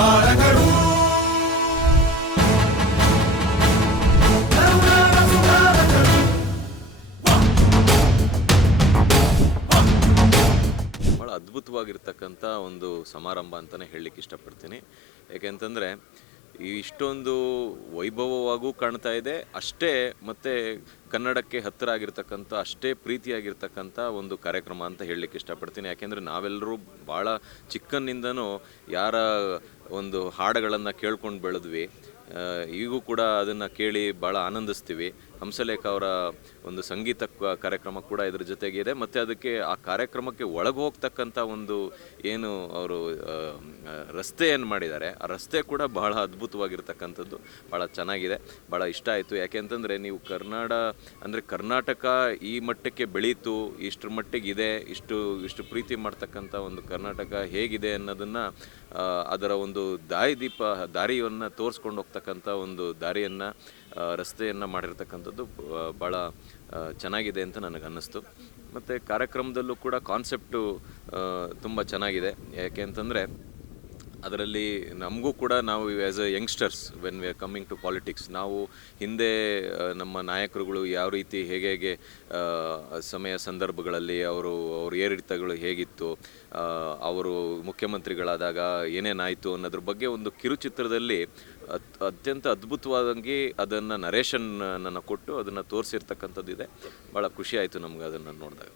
ಭಾಳ ಅದ್ಭುತವಾಗಿರ್ತಕ್ಕಂಥ ಒಂದು ಸಮಾರಂಭ ಅಂತಲೇ ಹೇಳಲಿಕ್ಕೆ ಇಷ್ಟಪಡ್ತೀನಿ. ಏಕೆಂತಂದರೆ ಇಷ್ಟೊಂದು ವೈಭವವಾಗೂ ಕಾಣ್ತಾ ಇದೆ. ಅಷ್ಟೇ ಮತ್ತು ಕನ್ನಡಕ್ಕೆ ಹತ್ತಿರ ಆಗಿರ್ತಕ್ಕಂಥ, ಅಷ್ಟೇ ಪ್ರೀತಿಯಾಗಿರ್ತಕ್ಕಂಥ ಒಂದು ಕಾರ್ಯಕ್ರಮ ಅಂತ ಹೇಳಲಿಕ್ಕೆ ಇಷ್ಟಪಡ್ತೀನಿ. ಯಾಕೆಂದರೆ ನಾವೆಲ್ಲರೂ ಭಾಳ ಚಿಕ್ಕನ್ನಿಂದನೂ ಯಾರ ಒಂದು ಹಾಡುಗಳನ್ನು ಕೇಳ್ಕೊಂಡು ಬೆಳೆದ್ವಿ. ಈಗೂ ಕೂಡ ಅದನ್ನು ಕೇಳಿ ಭಾಳ ಆನಂದಿಸ್ತೀವಿ. ಹಂಸಲೇಖ ಅವರ ಒಂದು ಸಂಗೀತ ಕಾರ್ಯಕ್ರಮ ಕೂಡ ಇದ್ರ ಜೊತೆಗಿದೆ ಮತ್ತು ಅದಕ್ಕೆ ಆ ಕಾರ್ಯಕ್ರಮಕ್ಕೆ ಒಳಗೆ ಹೋಗ್ತಕ್ಕಂಥ ಒಂದು ಏನು ಅವರು ರಸ್ತೆಯನ್ನು ಮಾಡಿದ್ದಾರೆ, ಆ ರಸ್ತೆ ಕೂಡ ಬಹಳ ಅದ್ಭುತವಾಗಿರ್ತಕ್ಕಂಥದ್ದು. ಭಾಳ ಚೆನ್ನಾಗಿದೆ. ಭಾಳ ಇಷ್ಟ ಆಯಿತು. ಯಾಕೆಂತಂದರೆ ನೀವು ಕರ್ನಾಡ ಅಂದರೆ ಕರ್ನಾಟಕ ಈ ಮಟ್ಟಕ್ಕೆ ಬೆಳೀತು, ಇಷ್ಟರ ಮಟ್ಟಿಗೆ ಇದೆ ಇಷ್ಟು ಇಷ್ಟು ಪ್ರೀತಿ ಮಾಡ್ತಕ್ಕಂಥ ಒಂದು ಕರ್ನಾಟಕ ಹೇಗಿದೆ ಅನ್ನೋದನ್ನು ಅದರ ಒಂದು ದಾರಿದೀಪ, ದಾರಿಯನ್ನು ತೋರಿಸ್ಕೊಂಡು ಹೋಗ್ತಕ್ಕಂಥ ಒಂದು ದಾರಿಯನ್ನು ರಸ್ತೆಯನ್ನು ಮಾಡಿರ್ತಕ್ಕಂಥದ್ದು ಭಾಳ ಚೆನ್ನಾಗಿದೆ ಅಂತ ನನಗೆ ಅನ್ನಿಸ್ತು ಮತ್ತು ಕಾರ್ಯಕ್ರಮದಲ್ಲೂ ಕೂಡ ಕಾನ್ಸೆಪ್ಟು ತುಂಬ ಚೆನ್ನಾಗಿದೆ. ಯಾಕೆ ಅಂತಂದರೆ ಅದರಲ್ಲಿ ನಮಗೂ ಕೂಡ ನಾವು as a youngsters when we are coming to politics ನಾವು ಹಿಂದೆ ನಮ್ಮ ನಾಯಕರುಗಳು ಯಾವ ರೀತಿ ಹೇಗೆ ಹೇಗೆ ಸಮಯ ಸಂದರ್ಭಗಳಲ್ಲಿ ಅವರು, ಅವ್ರ ಏರಿಳಿತಗಳು ಹೇಗಿತ್ತು ಅವರು ಮುಖ್ಯಮಂತ್ರಿಗಳಾದಾಗ ಏನೇನಾಯಿತು ಅನ್ನೋದ್ರ ಬಗ್ಗೆ ಒಂದು ಕಿರುಚಿತ್ರದಲ್ಲಿ ಅತ್ ಅತ್ಯಂತ ಅದ್ಭುತವಾದಂಗೆ ಅದನ್ನು ನರೇಷನ್ ನನ್ನ ಕೊಟ್ಟು ಅದನ್ನು ತೋರಿಸಿರ್ತಕ್ಕಂಥದ್ದಿದೆ ಭಾಳ ಖುಷಿ ಆಯಿತು ನಮ್ಗೆ ಅದನ್ನು ನೋಡಿದಾಗ.